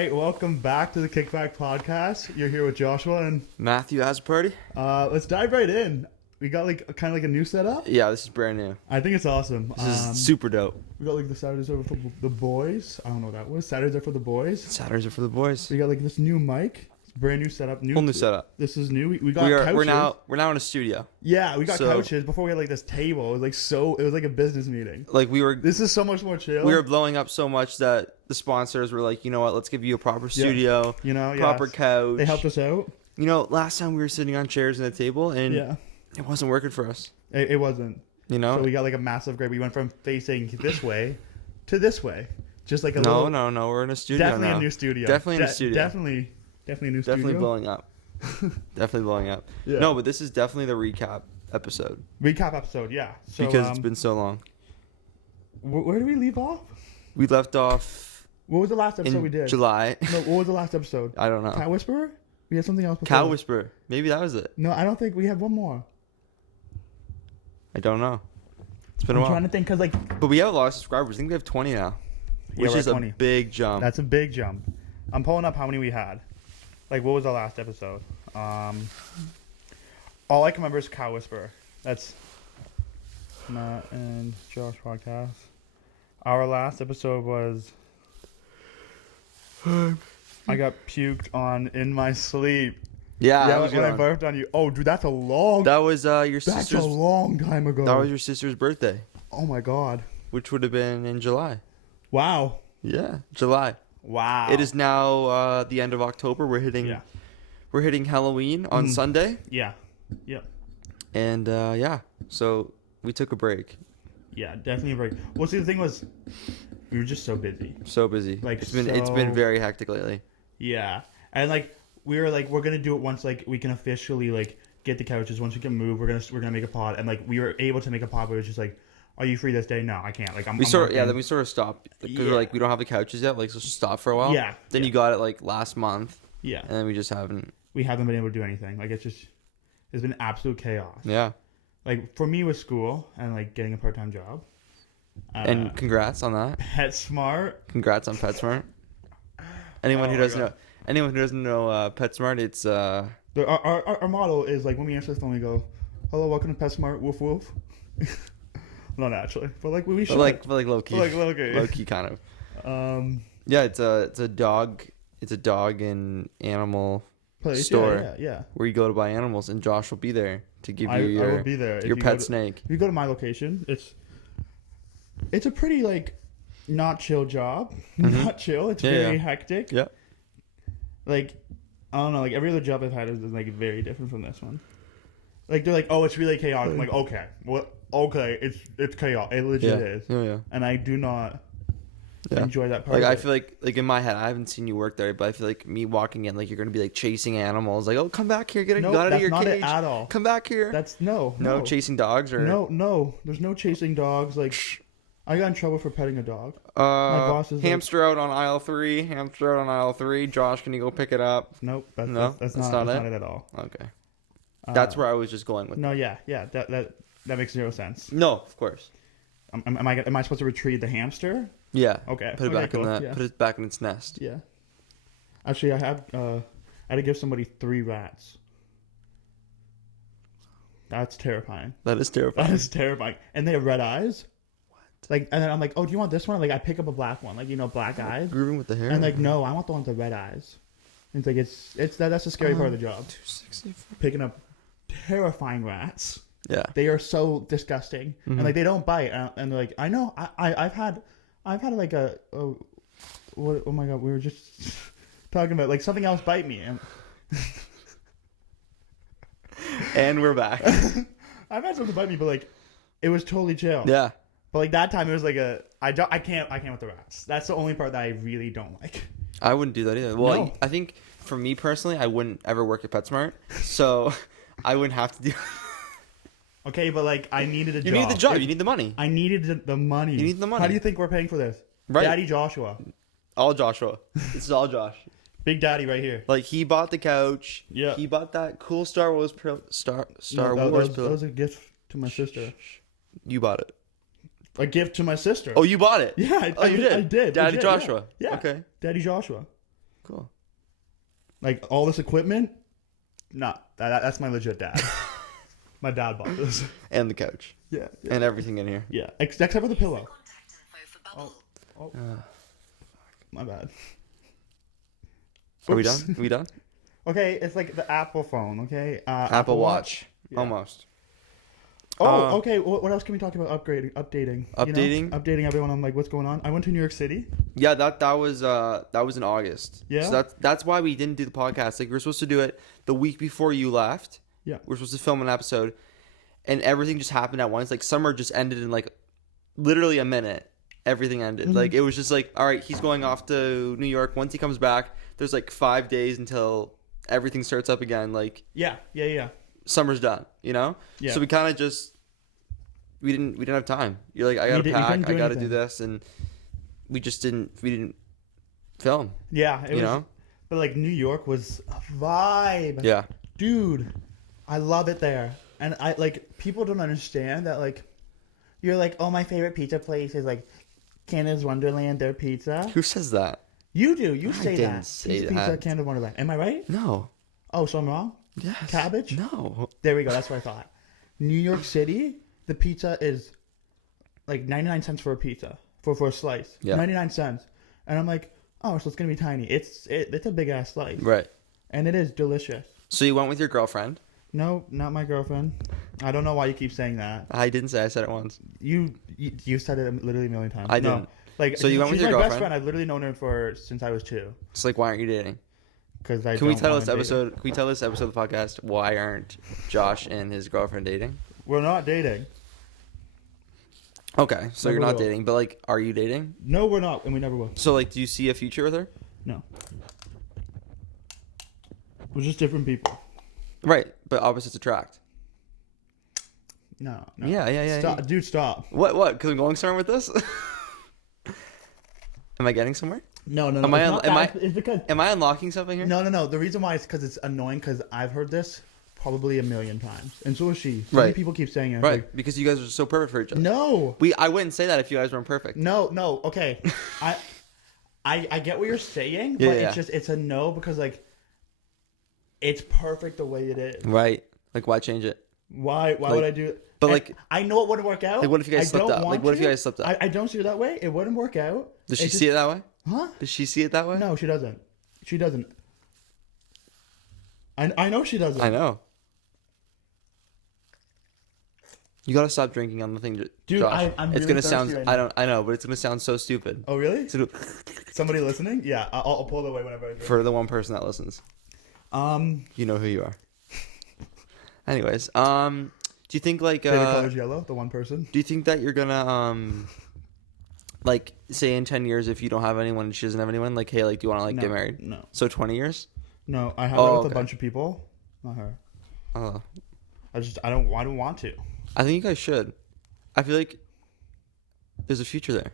right, welcome back to the Kickback podcast. You're here with Joshua and Matthew has a party? let's dive right in. We got kind of like a new setup. Yeah, this is brand new. I think it's awesome. This is super dope. We got like the Saturdays are for the boys. I don't know what that was. Saturdays are for the boys. Saturdays are for the boys. We got like this new mic. It's brand new setup. Whole new setup. This is new. We got couches. We're now in a studio. Yeah, we got couches. Before we had like this table. It was like a business meeting. This is so much more chill. We were blowing up so much that the sponsors were like, you know what, let's give you a proper studio. Proper couch. They helped us out. Last time we were sitting on chairs and a table and it wasn't working for us. It wasn't. So we got like a massive grade. We went from facing this way to this way. Just like a No, we're in a studio definitely now. A new studio. Definitely in a studio. Definitely a new studio. Definitely blowing up. Definitely blowing up. Yeah. No, but this is definitely the recap episode. Yeah. So, because it's been so long. Where did we leave off? We left off. What was the last episode we did? July. No, what was the last episode? I don't know. Cat Whisperer? We had something else before. Cow Whisperer. Maybe that was it. No, I don't think we had one more. I don't know. It's been a while. I'm trying to think because But we have a lot of subscribers. I think we have 20 now, which is 20. A big jump. That's a big jump. I'm pulling up how many we had. What was the last episode? All I can remember is Cow Whisperer. That's Matt and Josh podcast. Our last episode was I got puked on in my sleep. Yeah, that was when I barfed on you. Oh, dude, that's a long. That was your sister's. That's a long time ago. That was your sister's birthday. Oh my god. Which would have been in July. Wow. Yeah, July. Wow. It is now the end of October. We're hitting Halloween on Sunday. Yeah. Yep. And so we took a break. Yeah, definitely a break. Well, see, the thing was, we were just so busy. So busy. It's been very hectic lately. Yeah, and we were we're gonna do it once we can officially get the couches. Once we can move, we're gonna make a pod, and we were able to make a pod, but it was just are you free this day? No, I can't. Then we sort of stopped because we don't have the couches yet. So just stop for a while. Yeah. Then you got it last month. Yeah. And then we just haven't. We haven't been able to do anything. It's been absolute chaos. Yeah. For me with school and getting a part-time job. And congrats on that. PetSmart. Congrats on PetSmart. Anyone who doesn't know PetSmart, it's our motto is when we answer the phone we go, "Hello, welcome to PetSmart. Woof woof." Not actually, but we should. But low key. Low key kind of. Yeah, it's a dog and animal place store. Yeah. Where you go to buy animals, and Josh will be there to give you I will be there. your pet snake. If you go to my location, it's a pretty not chill job. Mm-hmm. Not chill. It's very hectic. Yeah. I don't know. Every other job I've had is very different from this one. They're oh, it's really chaotic. I'm okay. What? Okay, it's chaotic. It legit is. Yeah. And I do not enjoy that part. I feel in my head, I haven't seen you work there, but I feel me walking in, you're gonna be chasing animals. Oh, come back here, get out of your cage. It at all. Come back here. That's no chasing dogs or no. There's no chasing dogs. I got in trouble for petting a dog. My boss is hamster out on aisle 3. Hamster out on aisle 3. Josh, can you go pick it up? Nope. That's not it at all. Okay. That's where I was just going with. No, yeah. That makes zero sense. No, of course. Am I supposed to retrieve the hamster? Yeah. Okay. Put it back in its nest. Yeah. Actually, I had to give somebody 3 rats. That's terrifying. That is terrifying. And they have red eyes. What? And then I'm oh, do you want this one? I pick up a black one, black eyes. Grooving with the hair. And no, I want the one with the red eyes. And it's that's the scary part of the job. 264. Picking up terrifying rats. Yeah. They are so disgusting. Mm-hmm. And they don't bite. And they're I know. I've had what? Oh my god, we were just talking about something else bite me and we're back. I've had something bite me, but it was totally chill. Yeah. But that time it was I can't with the rats. That's the only part that I really don't like. I wouldn't do that either. Well, no. I think for me personally, I wouldn't ever work at PetSmart, so I wouldn't have to do. Okay, but I needed a job. You need the job. You need the money. I needed the money. You need the money. How do you think we're paying for this? Right. Daddy Joshua. All Joshua. This is all Josh. Big Daddy right here. He bought the couch. Yeah. He bought that cool Star Wars pillow. That was a gift to my sister. You bought it. A gift to my sister. Oh, you bought it? Yeah. You did? I did. Daddy Legit, Joshua. Yeah. Okay. Daddy Joshua. Like all this equipment, nah, that's my legit dad. My dad bought this. And the couch. Yeah. And everything in here. Yeah, except for the pillow. Oh, my bad. Are we Oops. done? Are we done? Okay, it's like the Apple phone. Okay, Apple Watch. Yeah. Almost. Oh, okay. What else can we talk about? Updating. Updating? You know? Updating everyone on like what's going on. I went to New York City. Yeah, that was in August. Yeah. So that's why we didn't do the podcast. Like we were supposed to do it the week before you left. Yeah. We were supposed to film an episode, and everything just happened at once. Like summer just ended in like literally a minute. Everything ended. Mm-hmm. Like it was just like, all right, he's going off to New York. Once he comes back, there's like 5 days until everything starts up again. Like Yeah. summer's done. You know. Yeah. So we kind of just we didn't have time. You're like, I gotta pack. I gotta do this, and we didn't film. Yeah. You know. But like New York was a vibe. Yeah. Dude, I love it there. And I like people don't understand that like you're like, oh, my favorite pizza place is like Canadas Wonderland, their pizza. Who says that? You do. You say didn't that. say Pizza that. at Canadas Wonderland. Am I right? No. Oh, so I'm wrong? Yes. Cabbage? No. There we go. That's what I thought. New York City, the pizza is like 99 cents for a pizza for a slice. Yeah. 99 cents. And I'm like, oh, so it's gonna be tiny. It's a big ass slice. Right. And it is delicious. So you went with your girlfriend? No, not my girlfriend. I don't know why you keep saying that. I didn't say. I said it once. You said it literally a million times. I No. didn't. Like, So you went with she's your my best girlfriend? friend. I've literally known her since I was 2. It's like, why aren't you dating? Because Can we tell this episode? Can we tell this episode of the podcast why aren't Josh and his girlfriend dating? We're not dating. Okay, so Never you're not will. dating, but like, are you dating? No, we're not, and we never will. So like, do you see a future with her? No. We're just different people. Right, but opposites attract. No. Yeah. Stop, dude. Stop. What? Because I'm going somewhere with this. Am I getting somewhere? No. It's because Am I unlocking something here? no. The reason why is because it's annoying. Because I've heard this probably a million times, and so has she. So many Right. people keep saying it. It's Right, like, because you guys are so perfect for each other. no. I wouldn't say that if you guys weren't perfect. No. Okay. I get what you're saying, but Yeah. it's a no because like it's perfect the way it is. Right. Like, why change it? Why would I do it? But, And like- I know it wouldn't work out. Like, what if you guys I slipped don't up? Like, want what if you to. guys slipped up? I don't see it that way. It wouldn't work out. Does she see it that way? Huh? Does she see it that way? No, she doesn't. She doesn't. I know she doesn't. I know. You gotta stop drinking on the thing, Dude, Josh. I'm it's really gonna thirsty sound. right I now. don't. I know, but it's gonna sound so stupid. Oh really? To do- Somebody listening? Yeah, I'll pull it away whenever I drink. For the one person that listens, you know who you are. Anyways, do you think like favorite color's yellow. The one person. do you think that you're gonna like say in 10 years if you don't have anyone and she doesn't have anyone, like, hey, like, do you want to like No, get married? No. So 20 years? No, I have Oh, that with okay. a bunch of people. Not her. Oh, I don't want to. I think you guys should. I feel like there's a future there.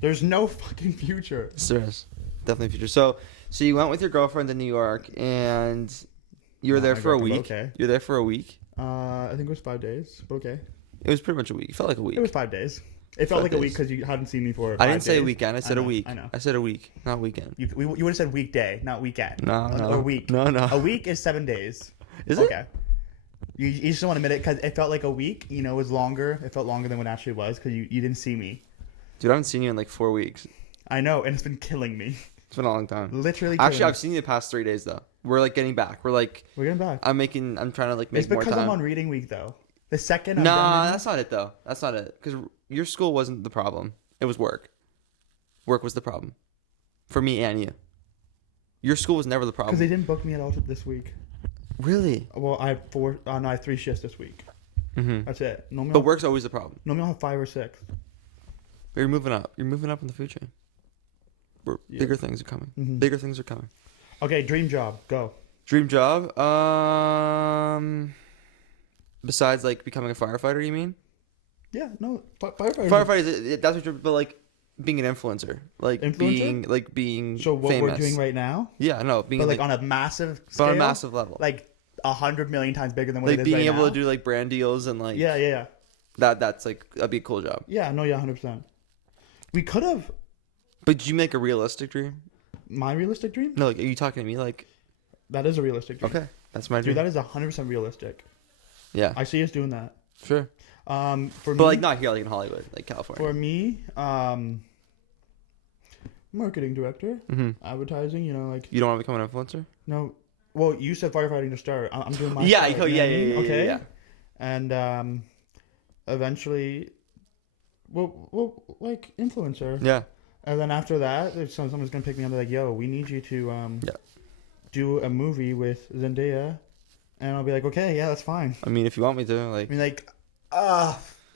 There's no fucking future. Yes, there is. Definitely a future. So you went with your girlfriend to New York and you were No, there my for a girlfriend, week. okay. You're there for a week. I think it was 5 days, but okay. It was pretty much a week. It felt like a week. It was 5 days. It felt 5 like a week days. because you hadn't seen me for. I 5 didn't say a days. weekend. I said a week. I know. I said a week, not weekend. You would have said weekday, not weekend. No. Or week. No. A week is 7 days. Is it? Okay. You just don't want to admit it because it felt like a week. You know, it was longer. It felt longer than what it actually was because you didn't see me. Dude, I haven't seen you in like 4 weeks. I know, and it's been killing me. It's been a long time. Literally. Actually, killing I've seen you the past 3 days though. We're like getting back. We're like, me. We're getting back. I'm trying to like make It's more because time. I'm on reading week though. The second. I'm Nah, done that's not it though. That's not it. Because your school wasn't the problem. It was work. Work was the problem. For me and you. Your school was never the problem. because they didn't book me at all this week. Really? Well, I have 4. No, I have 3 shifts this week. Mm-hmm. That's it. Normally, But work's always the problem. I'll have 5 or 6. But you're moving up. You're moving up in the food chain. Yeah. Bigger things are coming. Mhm. Bigger things are coming. Okay, dream job. Go. Dream job? Besides like becoming a firefighter, you mean? Yeah. No. Firefighter. Firefighters, that's what you're, but like being an influencer. Influencer? Being So what famous. we're doing right now, Yeah, no, being but like on a massive but scale, on a massive level. like 100 million times bigger than what Like it is being right able now. to do like brand deals and like Yeah. that's like that'd be a cool job. Yeah. No. Yeah. 100%. We could have But did you make a realistic dream? my realistic dream. No, like are you talking to me? Like That is a realistic dream. Okay, that's my dream. Dude, that is 100% realistic. Yeah, I see us doing that. sure. For But me, like not here, like in Hollywood, like California. for me, marketing director, advertising. You know, like You don't want to become an influencer? no. Well, you said firefighting to start. I'm doing my Yeah, start, you know what I mean? yeah. Okay. And eventually, well, like influencer. Yeah. And then after that, if someone's gonna pick me up, they're like, "Yo, we need you to do a movie with Zendaya," and I'll be like, "Okay, yeah, that's fine." I mean, if you want me to, like, I mean, like,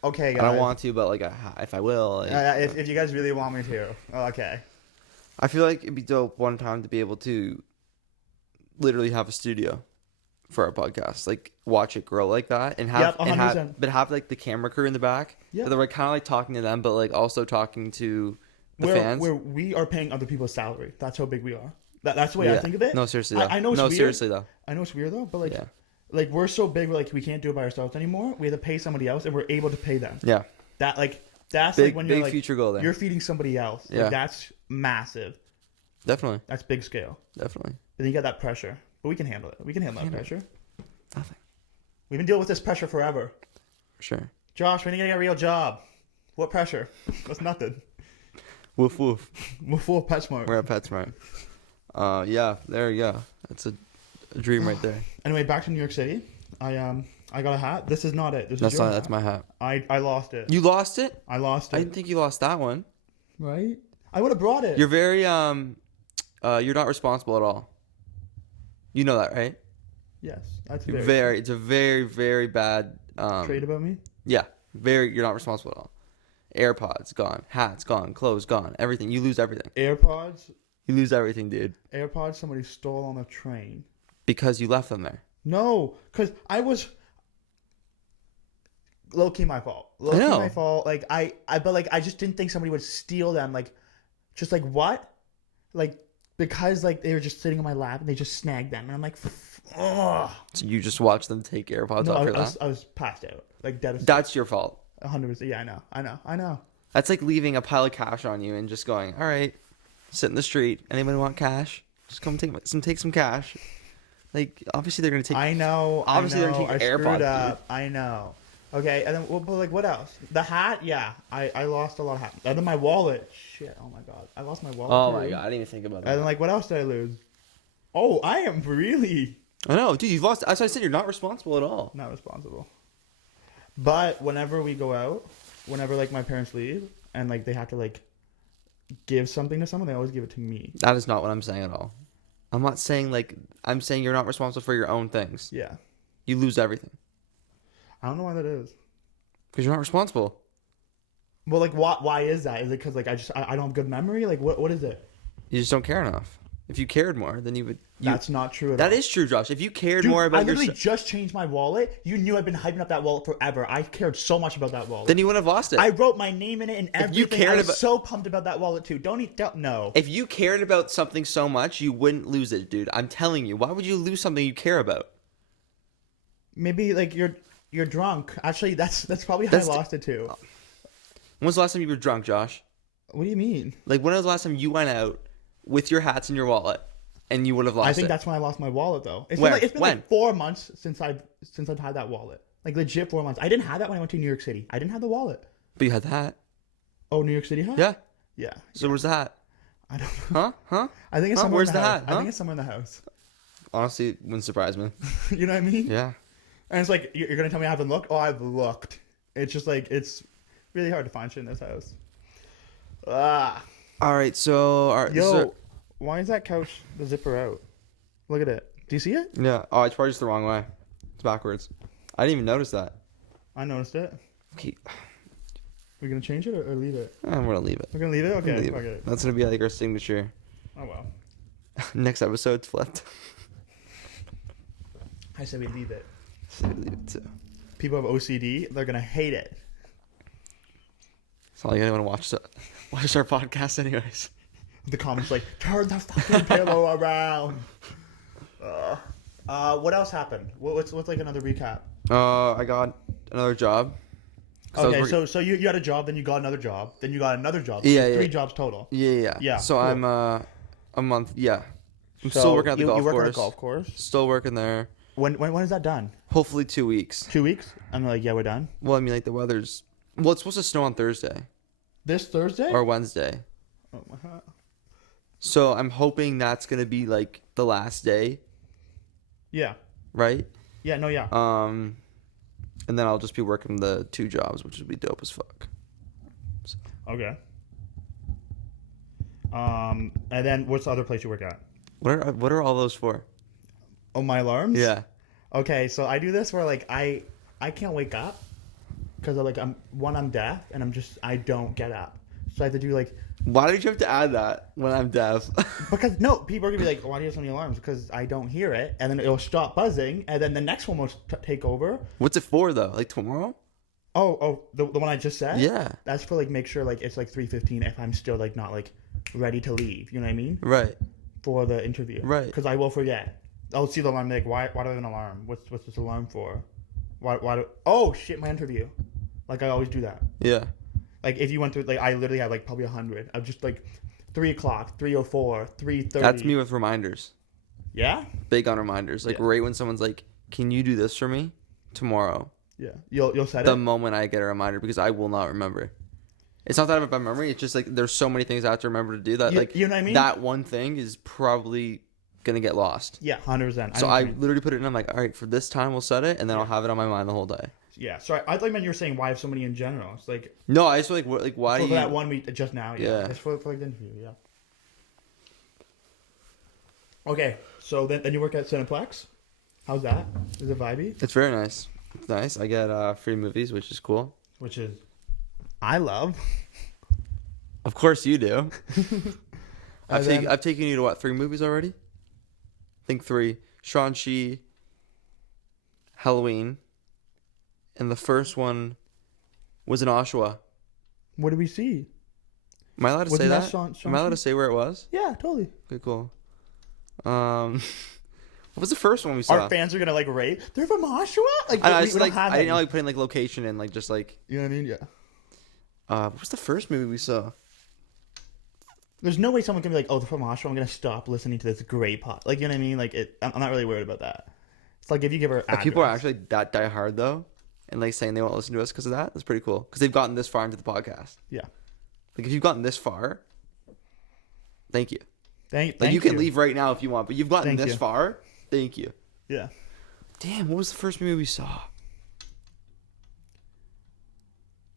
okay, guys. I don't want to, but like, if I will, like, if you guys really want me to, okay. I feel like it'd be dope one time to be able to literally have a studio for our podcast, like watch it grow like that, and have, Yep, 100%. but have like the camera crew in the back. Yeah. So they're like kind of like talking to them, but like also talking to the fans. Where we are paying other people's salary. That's how big we are. That's the way I think of it. No, seriously. Though. I know it's no, weird. seriously though. I know it's weird though, but like, Yeah. like we're so big, like we can't do it by ourselves anymore. We have to pay somebody else, and we're able to pay them. Yeah. That's Big, like when you're big like future goal there. you're feeding somebody else. Yeah. Like, that's massive. Definitely. That's big scale. Definitely. Then you got that pressure, but we can handle it. We can handle that pressure. Nothing. We've been dealing with this pressure forever. For sure. Josh, when are you gonna get a real job? What pressure? That's nothing. Woof woof. We're full of PetSmart. We're at PetSmart. Yeah, there you go. That's a dream right there. Anyway, back to New York City. I got a hat. This is not it. This is your hat. That's my hat. I lost it. You lost it? I lost I it. didn't think you lost that one. Right? I would have brought it. You're very you're not responsible at all. You know that, right? Yes, that's It's a very, very bad trait about me. Yeah, you're not responsible at all. AirPods gone, hats gone, clothes gone, everything. You lose everything. AirPods. You lose everything, dude. AirPods somebody stole on a train. Because you left them there. No, because I was low key my fault. Low key my fault. Like but like I just didn't think somebody would steal them. Like, just like what? Like, because like they were just sitting on my lap and they just snagged them, and I'm like, ugh. So you just watched them take AirPods off your lap? I was passed out, like devastated. That's your fault. 100%. Yeah, I know. That's like leaving a pile of cash on you and just going, all right, sit in the street. Anybody want cash? Just come take some cash. Like, obviously they're gonna take. I know. Obviously they're gonna take I AirPods. screwed up. I know. Okay, and then but like what else? The hat, yeah. I lost a lot of hats. And then my wallet. Shit. Oh my god. I lost my wallet. Oh too. my god, I didn't even think about that. And then like what else did I lose? Oh, I am really I know, dude. You've lost. As I said, you're not responsible at all. not responsible. But whenever we go out, whenever like my parents leave and like they have to like give something to someone, they always give it to me. That is not what I'm saying at all. I'm not saying like I'm saying you're not responsible for your own things. Yeah. You lose everything I don't know why that is. because you're not responsible. Well, like why is that? Is it because like I don't have good memory? Like what is it? You just don't care enough. If you cared more, then you would. That's not true at all. That is true, Josh. If you cared Dude, more about I literally your, just changed my wallet. You knew I've been hyping up that wallet forever. I cared so much about that wallet. then you wouldn't have lost it. I wrote my name in it and everything. you cared I was about- so pumped about that wallet too. Don't know. If you cared about something so much, you wouldn't lose it, dude. I'm telling you. Why would you lose something you care about? Maybe like you're drunk. Actually, that's probably how I lost it too. When was the last time you were drunk, Josh? What do you mean? Like, when was the last time you went out with your hats in your wallet and you would have lost it? I think that's when I lost my wallet though. It's Where? been When? like 4 months since I've had that wallet. Like legit 4 months. I didn't have that when I went to New York City. I didn't have the wallet. But you had the hat. Oh, New York City hat? Yeah. Yeah. So where's the hat? I don't know. Huh? I think it's Huh? somewhere Where's in the the house. hat? I Huh? think it's somewhere in the house. Honestly, it wouldn't surprise me. You know what I mean? Yeah. And it's like, you're going to tell me I haven't looked? Oh, I've looked. It's just like, it's really hard to find shit in this house. Ah. All right, so... Yo, why is that couch the zipper out? Look at it. Do you see it? Yeah. Oh, it's probably just the wrong way. It's backwards. I didn't even notice that. I noticed it. Okay. We're going to change it or leave it? I'm going to leave it. We're going to leave it? I'm gonna Okay. leave it. Okay. That's going to be like our signature. Oh, well. Next episode's flipped. I said we leave it. So leave it too. People have OCD. They're going to hate it. It's not like anyone watch our podcast anyways. The comments like, turn the fucking pillow around. What else happened? What's like another recap? I got another job. Okay, so you had a job, then you got another job, then you got another job. Yeah, So yeah. 3 jobs total. Yeah. Yeah, So cool. I'm a month. Yeah. I'm still working at the golf you work course. at the golf course. Still working there. When is that done? Hopefully 2 weeks. 2 weeks? I'm like, yeah, we're done. Well, I mean, like the weather's. Well, it's supposed to snow on Thursday This Thursday? or Wednesday. Oh my God. So I'm hoping that's gonna be like the last day, Yeah. right? Yeah. No. Yeah. And then I'll just be working the 2 jobs, which would be dope as fuck. Okay. And then what's the other place you work at? What are all those for? Oh, my alarms? Yeah. Okay, so I do this where like I can't wake up because I'm deaf and I don't get up. So I have to do like Why did you have to add that when I'm deaf? because no, people are gonna be like, why do you have so many alarms? Because I don't hear it, and then it'll stop buzzing, and then the next one will take over. What's it for though? Like tomorrow? Oh, the one I just said. Yeah. That's for like make sure like it's like 3:15 if I'm still like not like ready to leave. You know what I mean? Right. For the interview. Right. Because I will forget. I'll see the alarm like why do I have an alarm? What's this alarm for? Why do oh shit my interview? Like I always do that. Yeah. Like if you went through like I literally have like probably 100 of just like 3 o'clock, 3:04, 3:30. That's me with reminders. Yeah. Big on reminders. Like Yeah. right when someone's like, "Can you do this for me tomorrow?" Yeah. You'll set The it. moment I get a reminder, because I will not remember. It's not that I have it by memory. It's just like there's so many things I have to remember to do that. Like you know what I mean? that one thing is probably gonna get lost. Yeah, 100%. So I literally put it in. I'm like, all right, for this time we'll set it, and then I'll have it on my mind the whole day. Yeah. So I thought you were saying why have so many in general. It's like No, I just feel like why for do you? that 1 week just now. Yeah. Yeah. It's for like the interview. Yeah. Okay. So then you work at Cineplex. How's that? Is it vibey? It's very nice. It's nice. I get free movies, which is cool. Which is I love. Of course you do. And I've taken you to what, 3 movies already? I think 3. Shang-Chi, Halloween, and the first one was in Oshawa. What did we see? Am I allowed to say Wasn't that that? Shang-Chi? Am I allowed to say where it was? Yeah, totally. Okay, cool. What was the first one we saw? Our fans are gonna like rate. They're from Oshawa. Like I we just don't like have I didn't know any. like putting like location and like just like You know what I mean? Yeah. what was the first movie we saw? There's no way someone can be like, oh, they're from Oshawa. I'm gonna stop listening to this great pot. Like you know what I mean? Like I'm not really worried about that. It's like if you give her. If people are address. actually that die hard though, and like saying they won't listen to us because of that, that's pretty cool. Because they've gotten this far into the podcast. Yeah. Like if you've gotten this far, thank you. Thank Like you can leave right now if you want, but you've gotten Thank this you. far. Thank you. Yeah. Damn, what was the first movie we saw?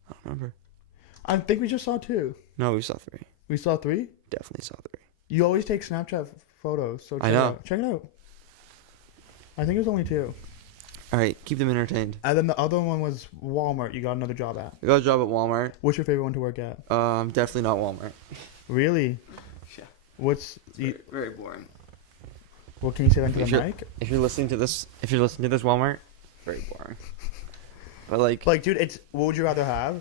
I don't remember. I think we just saw 2. No, we saw 3. We saw 3. Definitely saw 3. You always take Snapchat photos, so check I it know. out. Check it out. I think it was only 2. All right, keep them entertained. And then the other one was Walmart. You got another job at. I got a job at Walmart. What's your favorite one to work at? Definitely not Walmart. Really? Yeah. What's Very, very boring. what can you say that to If the you're- mic? If you're listening to this, Walmart, very boring. But like, Like, dude, it's what would you rather have?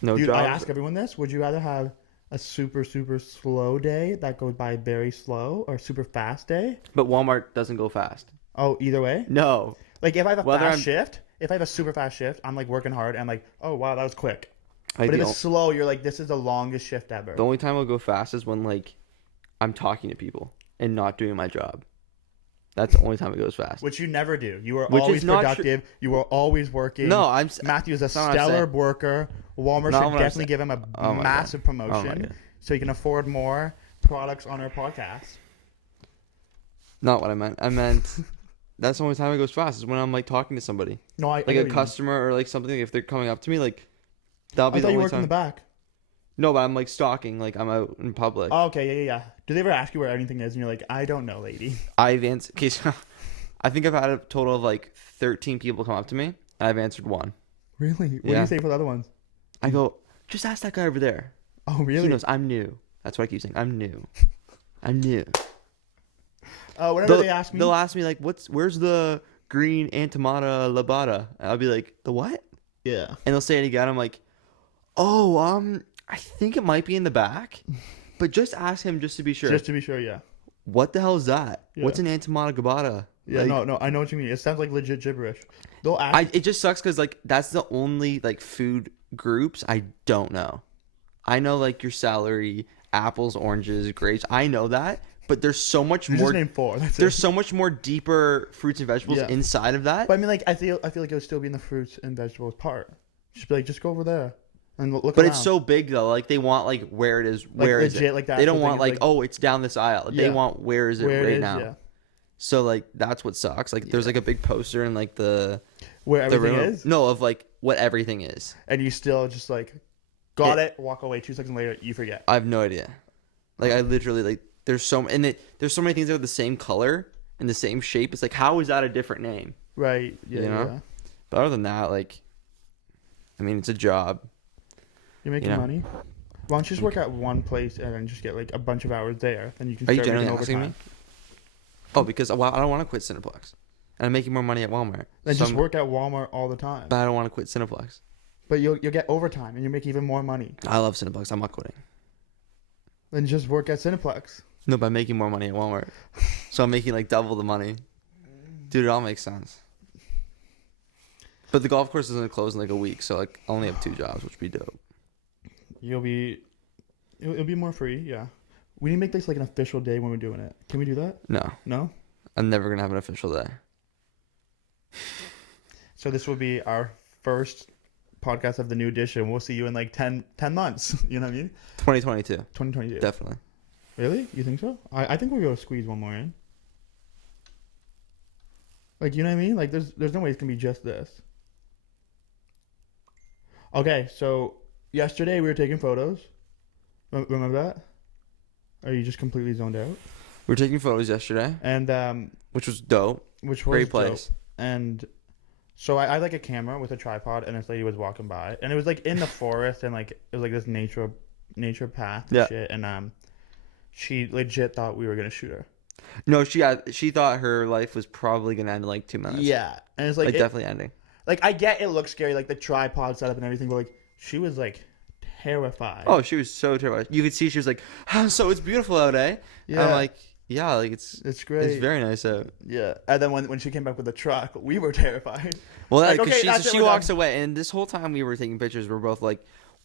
no Dude, jobs. I ask everyone this. Would you rather have a super, super slow day that goes by very slow or a super fast day? But Walmart doesn't go fast. Oh, either way? No. Like, if I have a Whether fast I'm- shift, if I have a super fast shift, I'm like working hard and like, oh, wow, that was quick. I But if don't- it's slow, you're like, this is the longest shift ever. The only time I'll go fast is when like I'm talking to people and not doing my job. That's the only time it goes fast. Which you never do. You are Which is always not productive. You are always working. No, Matthew is a that's not what I'm stellar saying. worker. Walmart Not should what I'm definitely saying. give him a Oh my massive God. Oh my promotion God. so he can afford more products on our podcast. Not what I meant. I meant that's the only time it goes fast is when I'm like talking to somebody, No, I like get a what you mean. customer or like something. If they're coming up to me, like that'll be I the thought you only worked in time. the back. No, but I'm like stalking. Like I'm out in public. Oh, okay, yeah. Do they ever ask you where anything is, and you're like, I don't know, lady? I've answered. Okay, so I think I've had a total of like 13 people come up to me, and I've answered one. Really? What do Yeah. you say for the other ones? I go, just ask that guy over there. Oh, really? He knows I'm new. That's what I keep saying. I'm new. I'm new. Whenever they ask me, They'll ask me like, where's the green Antimata labata? And I'll be like, the what? yeah. And they'll say it again. I'm like, oh, I think it might be in the back, but just ask him just to be sure. Just to be sure, yeah. What the hell is that? Yeah. What's an Antimata labata? Yeah, Like, no, I know what you mean. It sounds like legit gibberish. They'll ask. It just sucks because like that's the only like food groups I don't know. I know like your celery, apples, oranges, grapes. I know that, but there's so much You more. just named 4. That's There's it. so much more deeper fruits and vegetables Yeah. inside of that. But I mean, like, I feel like it would still be in the fruits and vegetables part. Just be like, just go over there and look. But around. it's so big though. Like they want like where it is. Like, Where is legit, it? like, the they don't actual want thing is, like, oh, it's down this aisle. They Yeah. want where is it where right it is, now. yeah. So like that's what sucks. Like there's like a big poster in like the Where everything room. is, No, of like what everything is. and you still just like got it, walk away. 2 seconds later, you forget. I have no idea. Like I literally like there's so there's so many things that are the same color and the same shape. It's like how is that a different name? Right. Yeah. You know? Yeah. But other than that, like, I mean, it's a job. You're making You know? money. Why don't you just work at one place and then just get like a bunch of hours there? Then you can Are you start generally making asking me? overtime. Oh, because I don't want to quit Cineplex, and I'm making more money at Walmart. Then So just work at Walmart all the time. But I don't want to quit Cineplex. But you'll get overtime and you make even more money. I love Cineplex. I'm not quitting. Then just work at Cineplex. No, by making more money at Walmart. So I'm making like double the money. Dude, it all makes sense. But the golf course isn't closed in like a week, so like I only have 2 jobs, which would be dope. It'll be more free. Yeah. We need to make this like an official day when we're doing it. Can we do that? No, No. I'm never gonna have an official day. So this will be our first podcast of the new edition. We'll see you in like 10 months. You know what I mean? 2022, 2022. definitely. Really? You think so? I think we'll be able to squeeze one more in. Like, you know what I mean? Like, there's no way it's gonna be just this. Okay, so yesterday we were taking photos. Remember that? Or are you just completely zoned out? We were taking photos yesterday, And which was dope. which was Great dope. place. And so I had like a camera with a tripod, and this lady was walking by, and it was like in the forest, and like it was like this nature path and Yeah. shit, and she legit thought we were gonna shoot her. No, she thought her life was probably gonna end in like 2 minutes. Yeah, and it's like Like it, definitely ending. like I get it looks scary, like the tripod setup and everything, but like she was like terrified. Oh, she was so terrified. You could see she was like, oh, so it's beautiful out, eh? yeah, And I'm like, yeah, like it's great. it's very nice out. Yeah, and then when she came back with the truck, we were terrified. Well, Like, because okay, that's it, she we're walks done. away, and this whole time we were taking pictures, we're both like,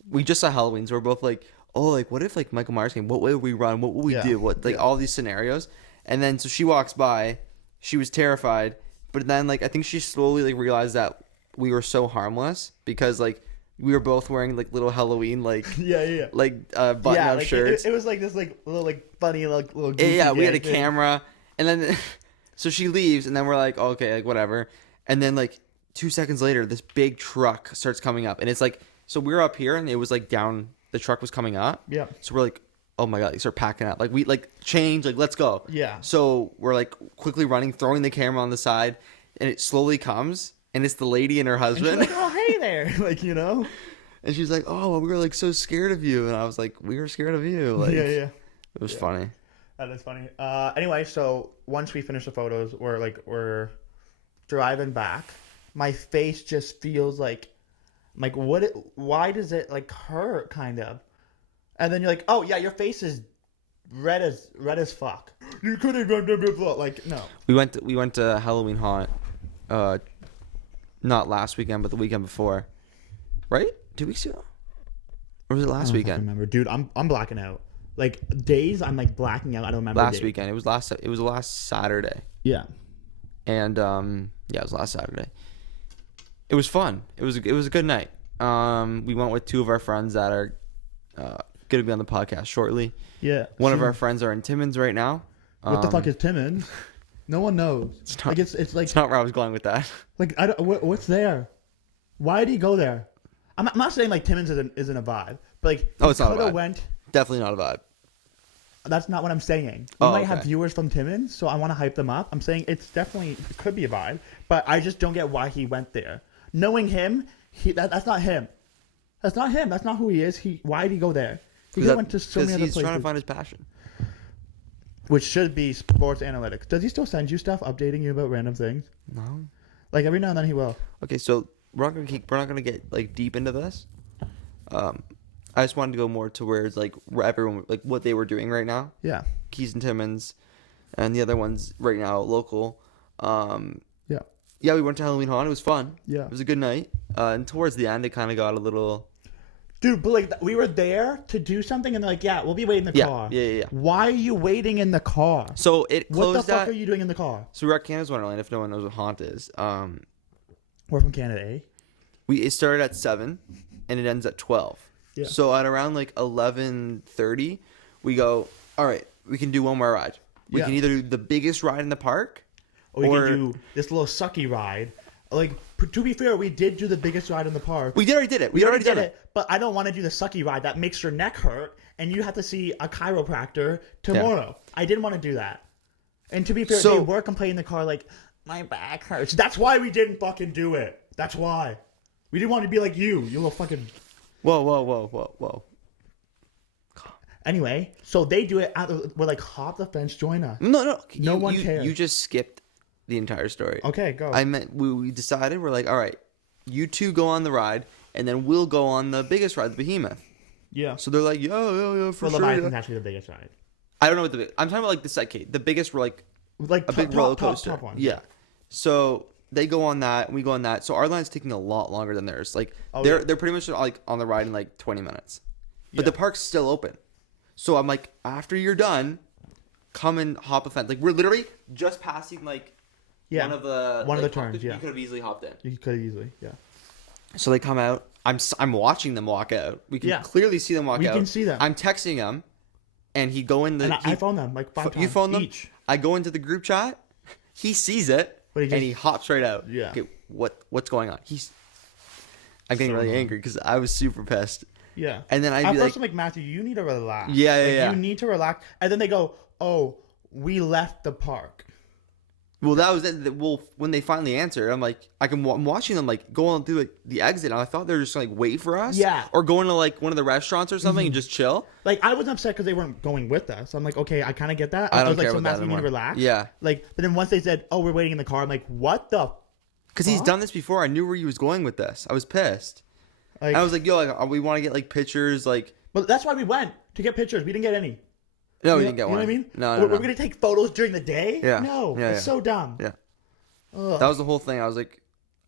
we just saw Halloween, so we're both like, oh, like what if like Michael Myers came? What way would we run? What would we Yeah. do? What like Yeah. all these scenarios, and then so she walks by, she was terrified, but then like I think she slowly like realized that we were so harmless because like we were both wearing like little Halloween like Yeah. button Yeah, up like, shirts. It was like this like little like funny like little Yeah, goofy we had a gag thing. camera, and then so she leaves, and then we're like, okay, like whatever, and then like 2 seconds later, this big truck starts coming up, and it's like, so we were up here, and it was like down. The truck was coming up, Yeah. so we're like, oh my god, you start packing up, like we like change, like let's go. Yeah. So we're like quickly running, throwing the camera on the side, and it slowly comes, and it's the lady and her And she's husband, like, oh hey there, like you know. and she's like, oh, we were like so scared of you, and I was like, we were scared of you, like Yeah. it was funny. That is funny. Anyway, so once we finish the photos, we're driving back. My face just feels like why does it like hurt kind of? And then you're like, oh yeah, your face is red as fuck. You could have gone blah blah blah. Like no. We went to Halloween Haunt, not last weekend, but the weekend before, right? 2 weeks ago, or was it last I weekend? remember, dude. I'm blacking out. Like days, I'm like blacking out. I don't remember. Last days. weekend. It was last Saturday, Yeah. and yeah, it was last Saturday. It was fun. It was a good night. We went with 2 of our friends that are going to be on the podcast shortly. Yeah. One of our friends are in Timmins right now. What the fuck is Timmins? No one knows. It's not, Like it's like it's not where I was going with that. like I don't, what's there? Why did he go there? I'm not saying like Timmins isn't a vibe, but like Oh, it's not a coulda vibe. went. Definitely not a vibe. That's not what I'm saying. We Oh, might have okay. viewers from Timmins, so I want to hype them up. I'm saying it could be a vibe, but I just don't get why he went there. Knowing him, that's not him. That's not him. That's not who he is. Why did he go there? He could have went to so many other he's places. trying to find his passion. Which should be sports analytics. Does he still send you stuff updating you about random things? No. Like every now and then he will. Okay, so we're not gonna get like deep into this. I just wanted to go more to where it's like where everyone like what they were doing right now. Yeah. Keys and Timmins, and the other ones right now local. Yeah. Yeah, we went to Halloween Haunt. It was fun. Yeah. It was a good night. And towards the end, it kind of got a little Dude, but like we were there to do something, and they're like, "Yeah, we'll be waiting in the car." Yeah. Why are you waiting in the car? So it closed. What the fuck are you doing in the car? So we're at Canadas Wonderland. If no one knows what haunt is, We're from Canada, eh? it started at 7, and it ends at 12. Yeah. So at around like 11:30, we go. All right, we can do one more ride. We can either do the biggest ride in the park, or we can do this little sucky ride. Like, to be fair, we did do the biggest ride in the park. We already did it. We already did it. But I don't want to do the sucky ride that makes your neck hurt, and you have to see a chiropractor tomorrow. Yeah. I didn't want to do that. And to be fair, they were complaining in the car like, my back hurts. That's why we didn't fucking do it. That's why. We didn't want to be like you little fucking... Whoa. Anyway, so they do it. We're like, hop the fence, join us. No. No one cares. You just skipped the entire story. Okay, go. We decided, we're like, all right, you two go on the ride, and then we'll go on the biggest ride, the Behemoth. Yeah. So they're like, yeah, for sure. Leviathan's actually the biggest ride. I don't know what I'm talking about, like the sidecade. The biggest were like a big roller coaster. Top one. Yeah. So they go on that, and we go on that. So our line's taking a lot longer than theirs. Like they're pretty much like on the ride in like 20 minutes, but the park's still open. So I'm like, after you're done, come and hop a fence. Like we're literally just passing like one of the turns. Yeah. You could have easily hopped in. You could have easily. Yeah. So they come out. I'm watching them walk out. We can clearly see them walk out. We can see them. I'm texting them, and he go in the. And I phoned them like 5 times. You phoned them each. I go into the group chat. He sees it, and he hops right out. Yeah. Okay, what's going on? I'm getting really angry because I was super pissed. Yeah. And then I'd be I'm like, Matthew, you need to relax. Yeah. You need to relax. And then they go, oh, we left the park. Well, that was it. Well, when they finally answered, I'm like, I'm watching them like go on through like, the exit. And I thought they were just like wait for us. Yeah. Or go into like one of the restaurants or something and just chill. Like I was upset because they weren't going with us. I'm like, okay, I kind of get that. I don't was care like, so about Matthew, that you need to anymore. relax. Yeah. Like, but then once they said, oh, we're waiting in the car, I'm like, what the? Because he's done this before. I knew where he was going with this. I was pissed. Like, and I was like, yo, like, we want to get like pictures, like. But that's why we went to get pictures. We didn't get any. No, we didn't get one. You know what I mean? No. We're going to take photos during the day? Yeah. No. It's so dumb. Yeah. Ugh. That was the whole thing. I was like,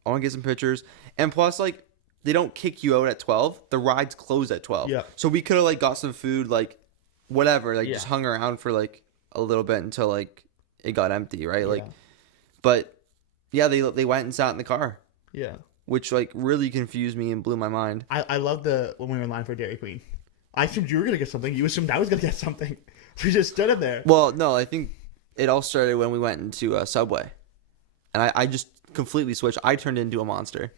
I want to get some pictures. And plus, like, they don't kick you out at 12. The rides close at 12. Yeah. So we could have, like, got some food, like, whatever. Like, just hung around for, like, a little bit until, like, it got empty, right? Like, but, yeah, they went and sat in the car. Yeah. Which, like, really confused me and blew my mind. I love when we were in line for Dairy Queen. I assumed you were going to get something. You assumed I was going to get something. We just stood in there. Well, no, I think it all started when we went into Subway. And I just completely switched. I turned into a monster.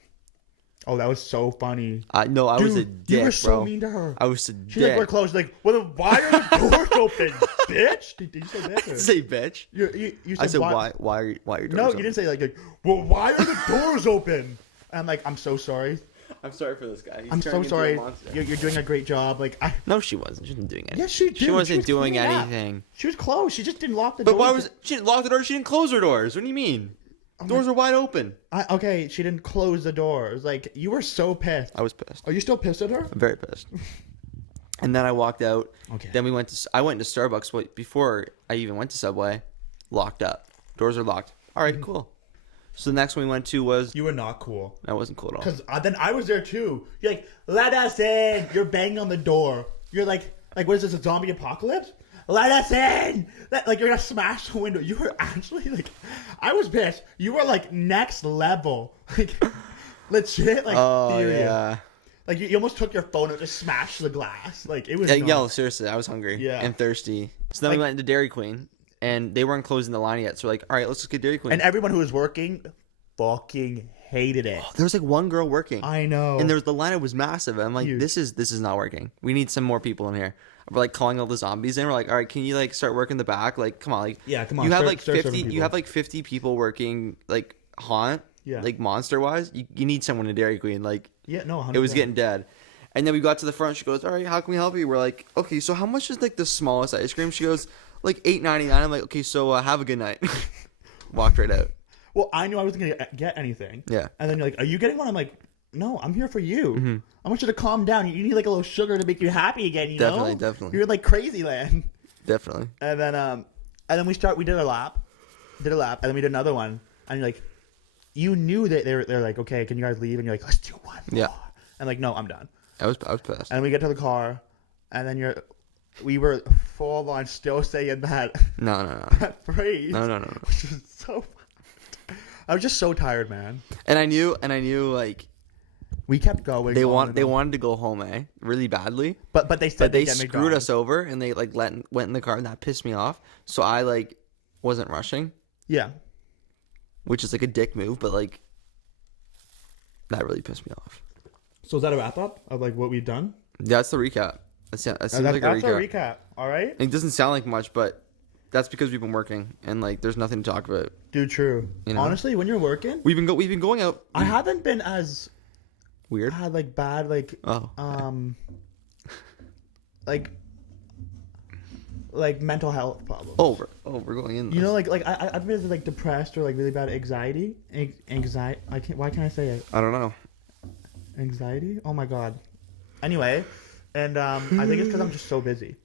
Oh, that was so funny. No, I was a dick, you were so bro. mean to her. I was a dick. She's like, we're closed. Like, well, why are the doors open, bitch? Did you say bitch? I didn't say bitch. You said, I said, why are your doors No, open? you didn't say like, well, why are the doors open? And I'm like, I'm so sorry. I'm sorry for this guy. I'm so sorry. You're doing a great job. Like, No, she wasn't. She wasn't doing anything. Yes, she did. She wasn't doing cleaning up. anything. She was closed. She just didn't lock the door. But why was she didn't lock the door? She didn't close her doors. What do you mean? Doors are wide open. Okay, she didn't close the doors. Like, you were so pissed. I was pissed. Are you still pissed at her? I'm very pissed. And then I walked out. Okay. Then I went to Starbucks before I even went to Subway. Locked up. Doors are locked. All right, cool. So the next one we went to was... You were not cool. That wasn't cool at all. Because then I was there too. You're like, let us in. You're banging on the door. You're like what is this, a zombie apocalypse? Let us in. Like, you're going to smash the window. You were actually like... I was pissed. You were like next level. Like, legit. Like, oh, furious. yeah. Like, you almost took your phone and just smashed the glass. Like, it was Yeah, seriously. I was hungry and thirsty. So then we went into Dairy Queen. And they weren't closing the line yet. So we're like, all right, let's just get Dairy Queen. And everyone who was working fucking hated it. There was like one girl working. I know. And the lineup was massive. And I'm like, this is not working. We need some more people in here. We're like calling all the zombies in. We're like, all right, can you like start working the back? Like, come on. Like, yeah, come on. You have like 50. You have like 50 people working like haunt. Yeah. Like monster wise. You need someone in Dairy Queen. Like, yeah, no, 100%. It was getting dead. And then we got to the front. She goes, all right, how can we help you? We're like, okay, so how much is like the smallest ice cream? She goes, like $8.99. I'm like, okay, so have a good night. Walked right out. Well, I knew I wasn't gonna get anything. Yeah. And then you're like, "Are you getting one?" I'm like, "No, I'm here for you. Mm-hmm. I want you to calm down. You need like a little sugar to make you happy again. You know? Definitely. You're in like crazy land." Definitely. And then we did a lap, and then we did another one. And you're like, you knew that they're like, "Okay, can you guys leave?" And you're like, "Let's do one more." Yeah. And like, no, I'm done. I was pissed. And we get to the car, and then we were full on still saying that. No. That phrase. No. Which was so. I was just so tired, man. And I knew like We kept going. they wanted to go home, really badly. But they said they get screwed McDonald's. us over, and they like went in the car, and that pissed me off. So I like wasn't rushing. Yeah. Which is like a dick move, but like that really pissed me off. So is that a wrap up of like what we've done? That's the recap. That seems like a That's recap. our recap. All right. It doesn't sound like much, but that's because we've been working and like there's nothing to talk about. Dude, true. You know? Honestly, when you're working, We've been going out. I haven't been as Weird. had like bad like like mental health problems. We're going in. You know, like I've been like depressed or like really bad anxiety. Anxiety. Why can't I say it? I don't know. Anxiety. Oh my god. Anyway, and I think it's because I'm just so busy.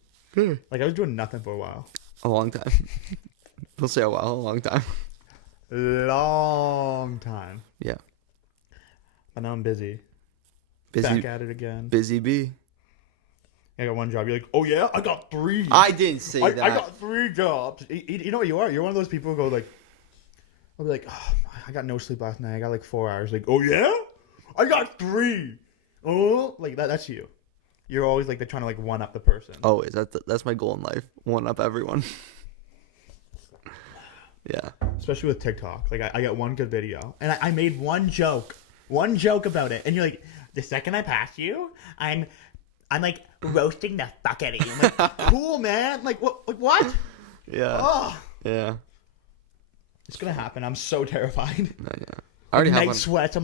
Like I was doing nothing for a while. A long time. We'll say a while. A long time. Long time. Yeah. But now I'm busy. Busy. Back at it again. Busy bee. I got one job. You're like, oh yeah, I got 3. I didn't say that. I got 3 jobs. You know what you are? You're one of those people who go like, I'll be like, oh, I got no sleep last night. I got like 4 hours. Like, oh yeah, I got 3. Oh, like that's you. You're always like they're trying to like one up the person. Always. That's my goal in life. One up everyone. Yeah. Especially with TikTok. Like I got one good video, and I made one joke about it, and you're like, the second I pass you, I'm like roasting the fuck out of you. I'm like, cool, man. Like what? Like, what? Yeah. Oh, Yeah. it's gonna happen. I'm so terrified. Yeah. I already have Night one. sweats.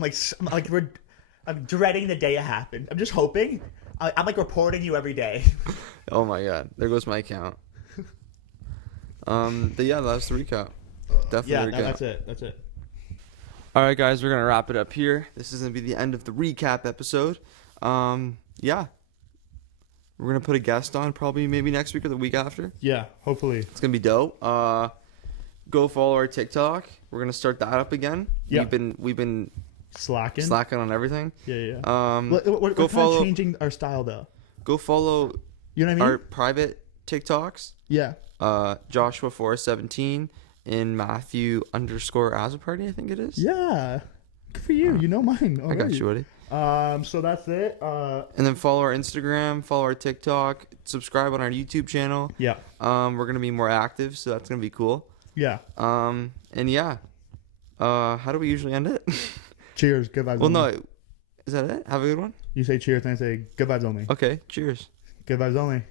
I'm dreading the day it happened. I'm just hoping. I'm like reporting you every day. Oh my god. There goes my account. But yeah, that's the recap. Definitely Yeah, recap. that's it. All right, guys, we're gonna wrap it up here. This is gonna be the end of the recap episode. Yeah, we're gonna put a guest on probably maybe next week or the week after. Yeah, hopefully. It's gonna be dope. Go follow our TikTok. We're gonna start that up again. Yeah. We've been Slacking on everything. Yeah. Go We're follow. changing our style though. Go follow You know what I mean? our private TikToks. Yeah. Joshua 417 and Matthew _ party, I think it is. Yeah. Good for you. You know mine I already. got you, Woody. So that's it. And then follow our Instagram, follow our TikTok, subscribe on our YouTube channel. Yeah. We're gonna be more active, so that's gonna be cool. Yeah. And yeah. How do we usually end it? Cheers. Good vibes. Well, only. no. Is that it? Have a good one. You say cheers and I say good vibes only. Okay. Cheers. Good vibes only.